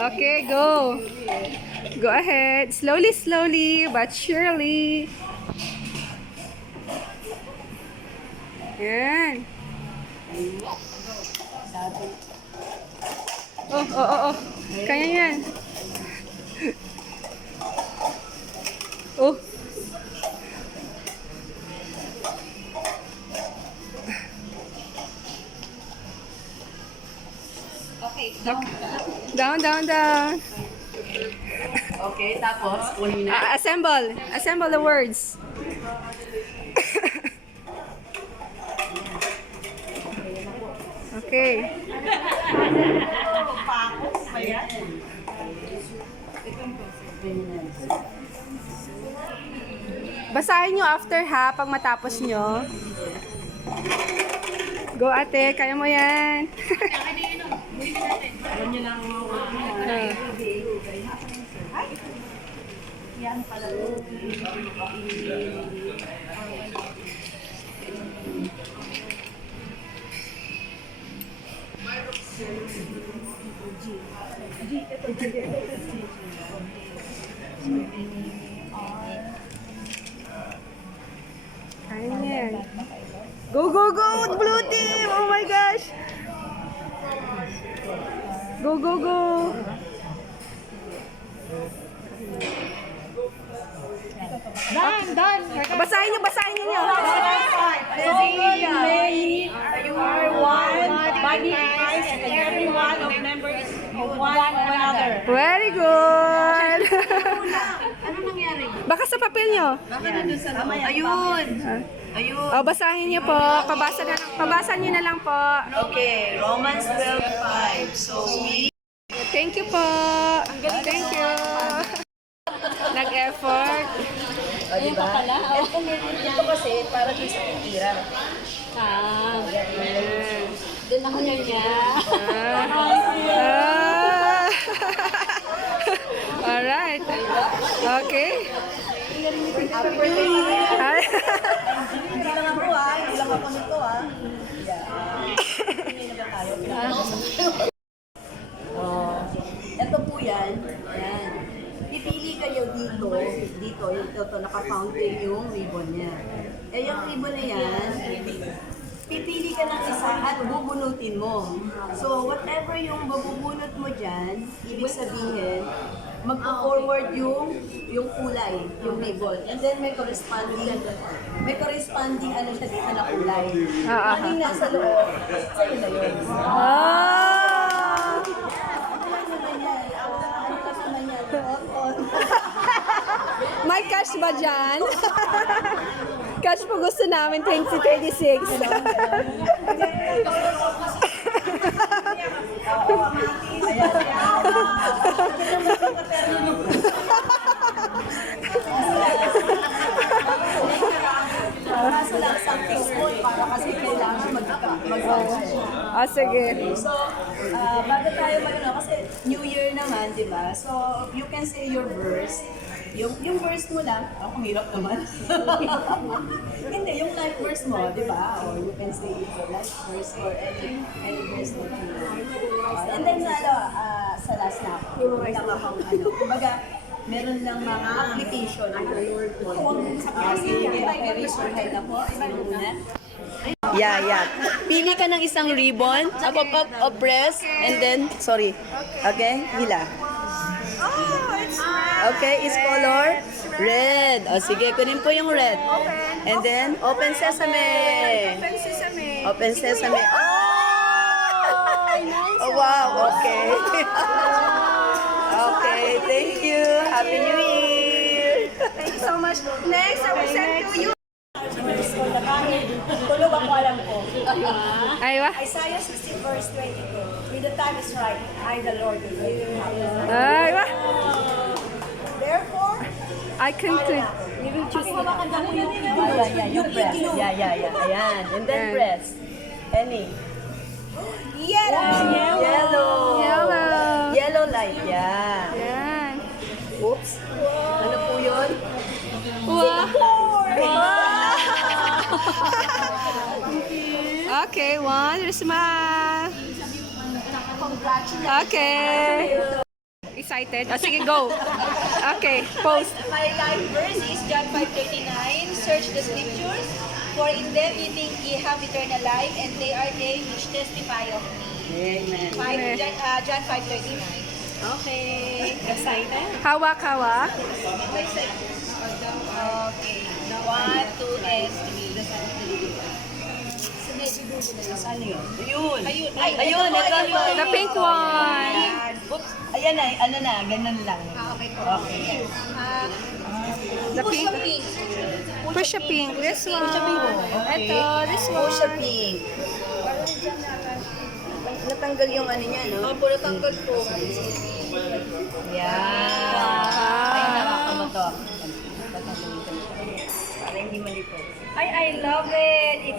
Okay, go. Go ahead. Slowly, slowly, but surely. Yan. Oh, oh, oh, oh. Kaya yan. Oh. Okay, Down, down, down. okay, tapos kunin na. Assemble. Assemble the words. Okay. Basahin nyo after ha, pag matapos nyo. Go ate, kaya mo yan. Kaya yan. Go, go, go! Blue team! Oh my gosh! Go, go, go! Done. Basahin nyo, basahin nyo! You are one body Christ, and every one of members of one another. Very good! Ano nangyari? Baka sa papel nyo. Baka nandun sa loob. Ayun! Ayun. O, basahin nyo po. Pabasa nyo na lang po. Okay, Romans 12:5. So we... Thank you po. Thank you. Nag-effort. O, diba? Ito kasi para sa titira. Doon ako niya. Alright. Okay. Hi. Hindi lang ako hindi lang ako nito Ito po yan. Yan. Pipili kayo dito, ito, naka-fountain yung ribbon niya. Eh, yung ribbon na yan, pipili ka ng isa at bubunutin mo. So, whatever yung babubunot mo dyan, ibig sabihin, magpo-forward yung kulay, yung ribbon. And then may corresponding ano siya dito na kulay. Maling nasa loob, sa'yo na yun. May cash ba dyan? Cash po gusto namin 2036. Kaso lang something small para kasi kailangan mag-function. Sige. So, bago tayo kasi New Year naman, di ba? So, you can say your verse. Yung verse mo lang, ang hirap naman. Hindi, yung life verse mo, di ba? Or you can say your life verse or any verse that you know. And then sa last na, kumbaga, meron lang mga application ng Lord mo. Sige, raise your hand na po. Sino muna? Yeah. Pili ka ng isang ribbon, up, press, and then, sorry. Okay, Mila. Okay, is color red. O sige, kunin po yung red. And then, open sesame. Open sesame. Oh, wow, okay. Okay, thank you. Happy New Year. Thank you so much. Next, I will send to you. Tulog ako alam ko. Aywa. Isaiah 60 verse 22. When the time is right, I the Lord will make you happy. Aywa. Therefore, I conclude. you will choose me. You press. Yeah. Ayan. And then press. Any. Yellow. Yellow light. Yeah. Yan. Oops. Ano po yun? Okay, one, smile. Congratulations. Okay. Excited? Oh, sige, go. Okay, post. My life verse is John 5:39. Search the scriptures, for in them you think ye have eternal life, and they are they which testify of me. Amen. John 5:39. Okay. Excited? Hawak, hawak. Okay. 1, 2, and 3. Saan yun? Ayun. Ayun. The pink one. Oops. Ayan na. Ano na. Ganun lang. Okay po. Okay. The pink. Push a pink. This one. Ito, this one. Push a pink. Natanggal yung ano niya, no? Opo, natanggal po. Yan. Ay, nakaka mo to. Tatanggalin ko. Para hindi malito. I love it. It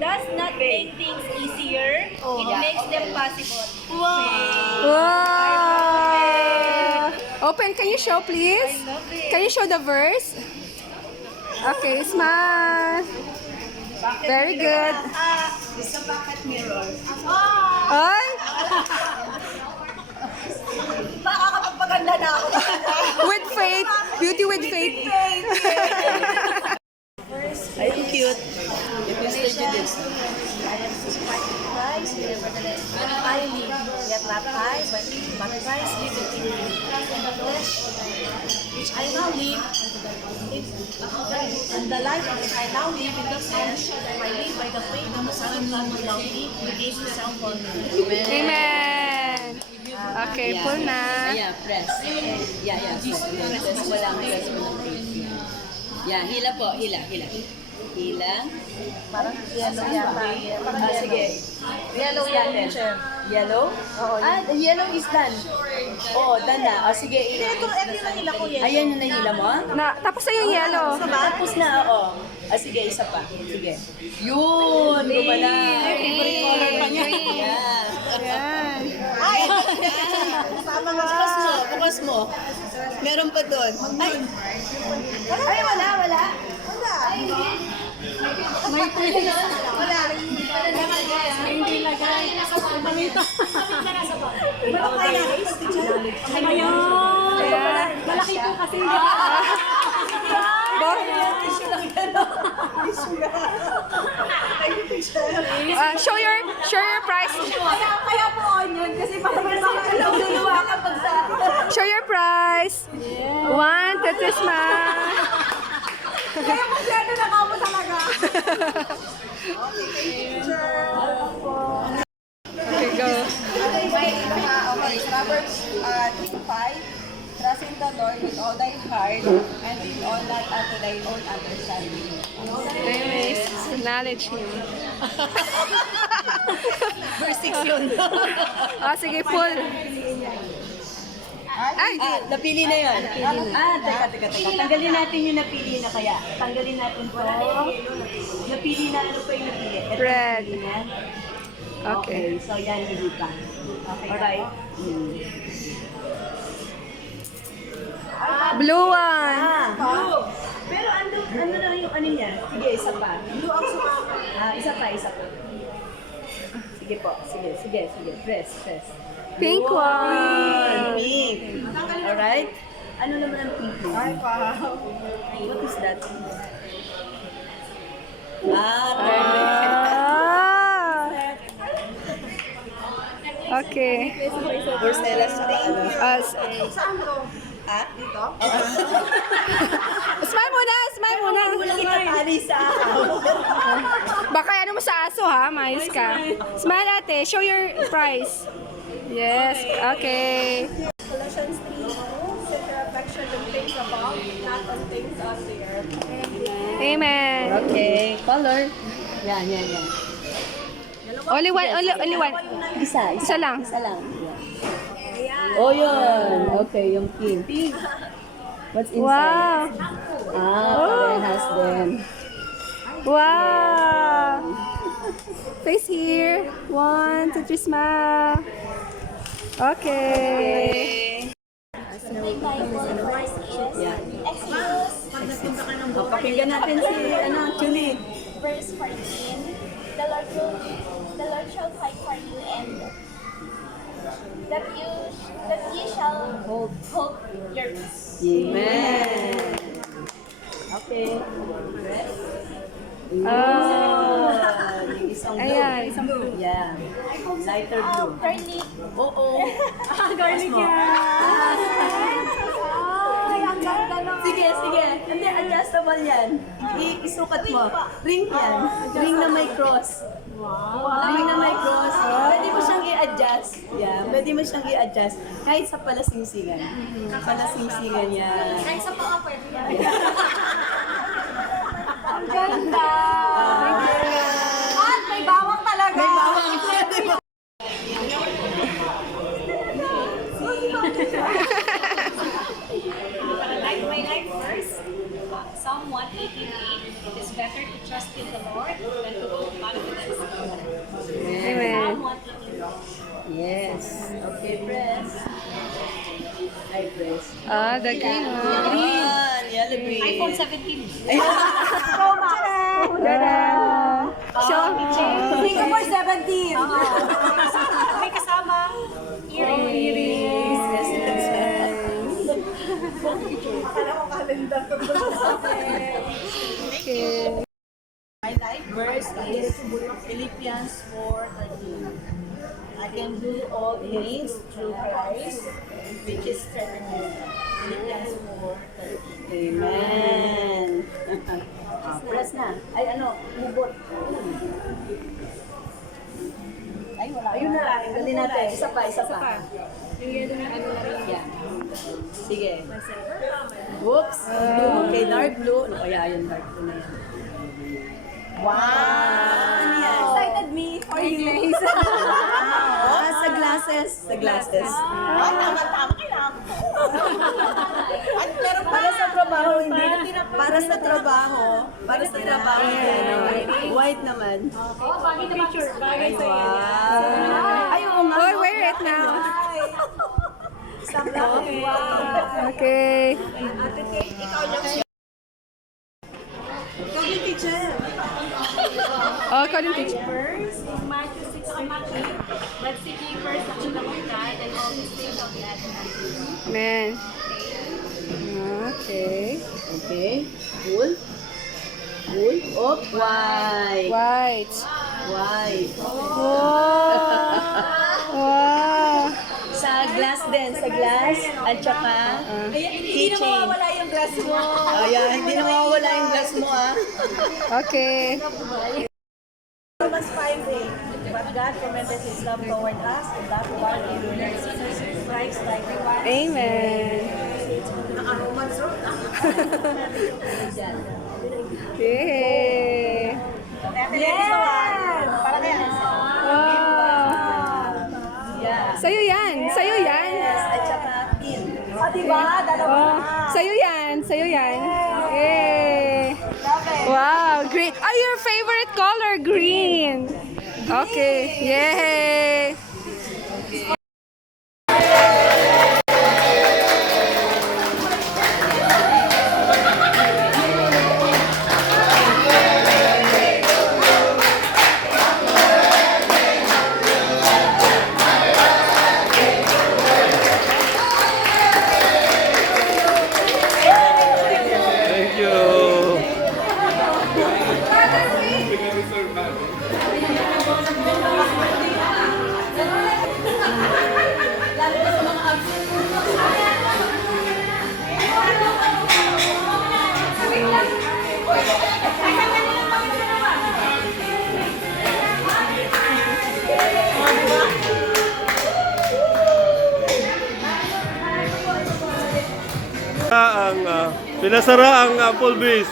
does not make things easier. It makes them possible. Wow! Open, can you show please? Can you show the verse? Okay, smile. Very good. It's a bucket mirror. Ay! Makakapagpaganda na ako. With faith. Beauty with faith. Ay, cute. If you stay to this. Christ, nevertheless, I live, yet not I, but Christ liveth in me. And the flesh, which I now live, and the life which I now live in the flesh, I live by the faith of the Son of God who loved me, who gave himself for me. Amen. Okay, pull na. Yeah, press. Yeah, press. Walang press. Yeah, hila po. Hila. Parang yellow yata. Sige. Yellow yan. Yellow? Yellow is done. Oo, done na. Sige. Ito yung nahila ko yan. Ayan yung nahila mo? Tapos na yung yellow. Tapos na, oo. Sige, isa pa. Sige. Yun! Gumala. Favorite color pa niya. Yeah. Ayan. Bukas mo. Meron pa doon. Ay, wala. Malaki po kasi. Show your price. Kaya po yun kasi parang naluluwa kapag sa... Show your price. 1, 2, 3, smile. Kaya kompleto na kamo talaga. Okay, go. Okay, Proverbs 3:5. Trust in the Lord with all thy heart, and with all that unto thy own understanding. Anyways, acknowledge him. Verse 6 yun. Sige, pull. Ay! Napili na yun. Teka. Tanggalin natin yung napili na kaya. Tanggalin natin po. Napili na, ano pa yung napili? Ito Red. napili na. Okay. So yan, hindi pa. Alright. Blue one. Blue. Pero ano na yung ano niya? Sige, isa pa. Blue ang sumama. Isa pa. Sige po. Sige. Press. Pink one. Pink. Alright. Ano naman ang pink mo? Ay, wow. What is that? Okay. Porcelas pa ano? Saan to? Dito? Smile muna. Walang itatali sa ako. Baka ano mo sa aso ha, mayos ka. Smile ate, show your price. Yes, okay. Colossians 3:2. Set your affection on things above, not on things on the earth. Amen. Okay. Color. Yan. Only one. Isa lang. Isa lang. Oh, yun. Okay, yung pink. What's inside? Wow. Parehas din. Wow. Face here. 1, 2, 3, smile. Okay. Yeah. Exodus Pakinggan natin si, Julie. verse 14. The Lord shall fight for you, and that you shall hold your peace. Amen. Okay. Yung isang blue. Ayan. Yeah. Lighter blue. Garlic. Oo. Garlic yan. Ay, ang ganda naman. Sige, sige. Hindi, adjustable yan. Isukat mo. Ring yan. Ring na may cross. Ring na may cross. Pwede mo siyang i-adjust. Yeah, pwede mo siyang i-adjust. Kahit sa palasingsingan. Palasingsingan yan. Ay, isa pa nga pwede yan. Ang ganda. At may bawang talaga. May bawang. Like my life verse, Psalm 118:8, it is better to trust in the Lord than to put confidence in man. Amen. Psalm 118. Yes. Okay, press. Hi, press. Ah, the green one. Yan, yellow green. iPhone 17. Show. Singapore 17. May kasama earrings. Yes, yes, yes. Okay. My life verse is Philippians 4:13. I can do all things through Christ, which is strengthening me. Philippians 4:13. Amen. Press na. Ay, ano, ubot. Ay, wala. Ayun na. Dali natin. Isa pa, isa pa. Yan. Sige. Whoops. Okay, dark blue. Ano kaya yung dark blue na yan? Wow! Ano yan? Excited me for you. Sa glasses. Sa glasses. Tama-tama kailangan ko. At meron pa. Para sa trabaho, hindi. Para sa trabaho. Para sa trabaho. White naman. Oh, bagay na picture. Bagay Ay, wow. Ay, oo nga. Oh, wear it now. Okay. Ikaw yung teacher. Oh, according to Verse is Matthew 6:15. But seek ye first the kingdom of God and all these things shall be added unto you. Amen. Okay. Okay. Cool. Cool. Oh, white. White. White. Wow. Wow. Sa glass din. Sa glass. At saka, Hindi na mawawala yung glass mo. ayan, hindi na mawawala yung glass mo, ah. Okay. Romans 5:8. But God commended His love toward us, and that while we were yet sinners, Christ died for us. Amen. Okay. Yes! Para kaya. Wow. Yeah. Sa'yo yan. Sa'yo yan. At saka, pin. O, diba? Dalawa Oh, na. sa'yo yan. Sa'yo yan. Yay. Wow, green. Oh, your favorite color, green. Okay. Yay. Thank you. Pinasara ang Applebee's.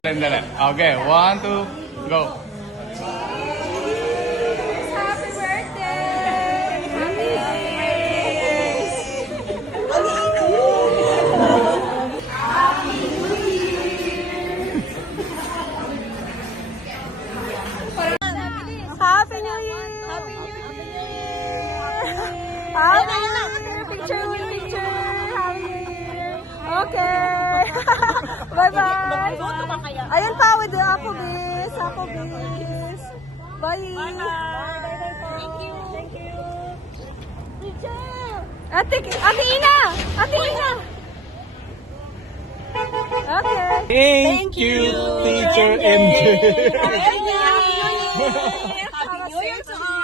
Dali. Okay, 1, 2, go. Happy birthday! Happy Happy New Year! Happy New Year! Happy New Year! Picture, picture! Happy New Year! Okay! Bye! Bye-bye! Ayan pa with the Applebee's. Applebee's. Bye! Thank you. Ate Ina! Ate Ina! Okay. Thank you, Teacher MJ. Happy New Year to all.